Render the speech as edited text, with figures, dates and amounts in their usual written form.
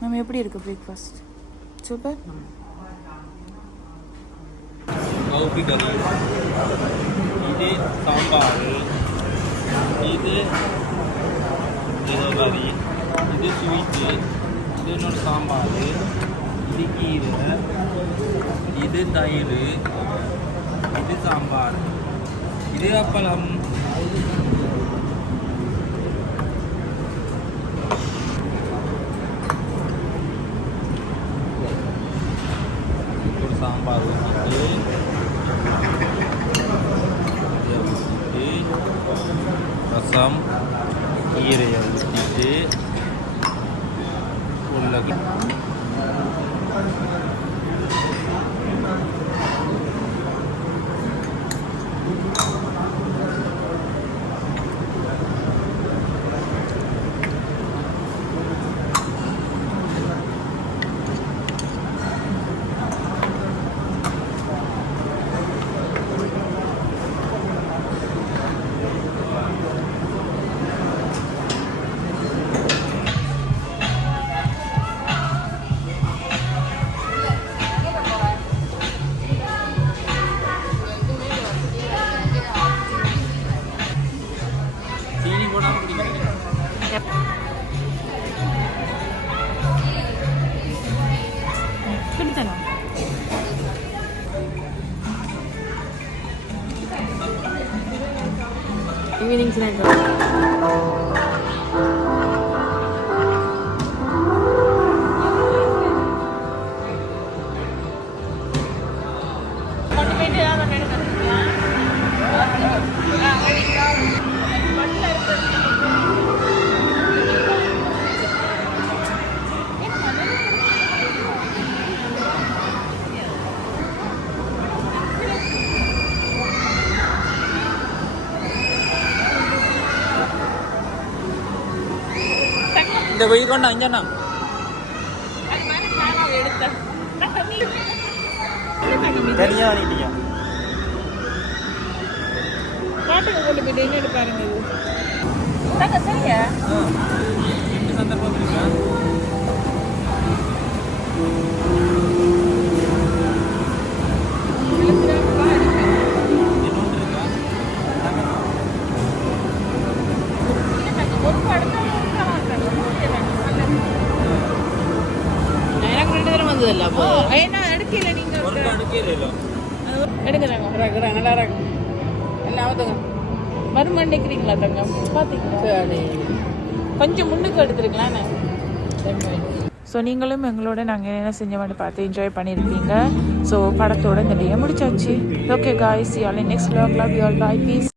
நம்ம எப்படி இருக்கு பிரேக்ஃபாஸ்ட்? சூப்பர். கவுப்பி கறி, இது சாம்பார், இது கறி, இது ஸ்வீட்டு, இது இன்னொரு சாம்பார், இது கீரை, இது தயிர், இது சாம்பார், இது அப்பளம். ஒரு சாம்பார் ஊற்றிட்டு ரசம், கீரையை ஊற்றிட்டு உருளைக்கிழங்கு ஈவினிங் ஸ்நாக். இந்த வெயில் கொண்டா இஞ்சண்ணா தனியாக வாங்கிட்டீங்க. காட்டுக்கு கொண்டு போயிட்டு என்ன எடுப்பாருங்க சரியா? இந்த சந்தர்ப்பம் இருக்கா? மறுமண்டிக்கிறீங்களா தங்கம்? பார்த்தீங்களா கொஞ்சம் முன்னுக்கு எடுத்துருக்கலான்னு. ஸோ நீங்களும் எங்களோட நாங்கள் என்ன செஞ்சோம்னு பார்த்து என்ஜாய் பண்ணியிருப்பீங்க. ஸோ படத்தோட இந்த டே முடிச்சாச்சு. Okay guys, you all next vlog. Love you all. Bye. Piece.